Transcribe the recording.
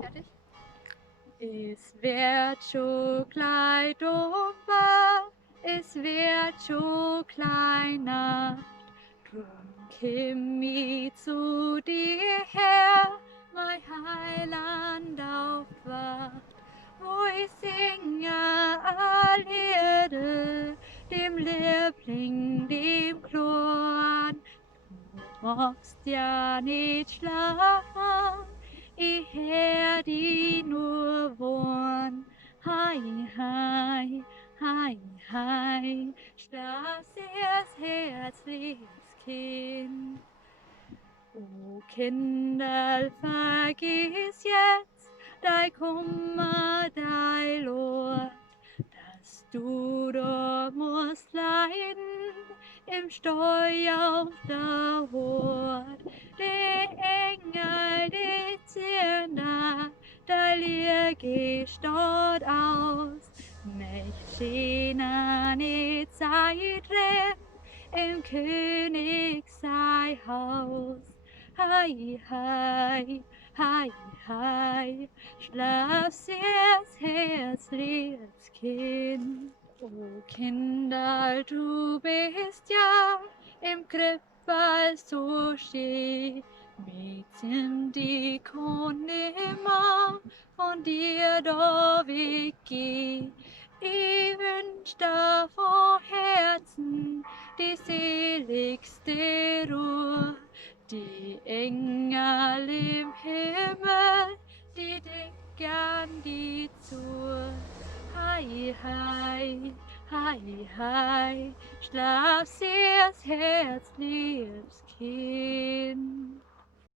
Fertig? Es wird scho glei dumpa, es wird scho kleiner. Drum komm ich zu dir her, mein Heiland aufwacht, wo ich singe Lieder, dem Liebling, dem Klon. Du magst ja nicht schlafen, ich hör die nur wohnen. Hei, hei, hei, hei, schlaf sehr herzliches Kind. O Kindel, vergiss jetzt dein Kummer, dein Lot, dass du dort musst leiden im Steuer auf der Hut. Die Engel, die ziehen da, der Liege dort aus. Mich schöner nicht sei drin im König sei Haus. Hei, hei, hei, hei, schlaf sehr herzliches Kind. O Kinder, du bist ja im Krippball so schön. Mädchen, die kann nimmer von dir da weggehen. Ich wünsch dir von Herzen die seligste Ruhe. Die Engel im Himmel, die decken die zu. Hei, hei, hei, hei, schlaf sehr herzliches Kind.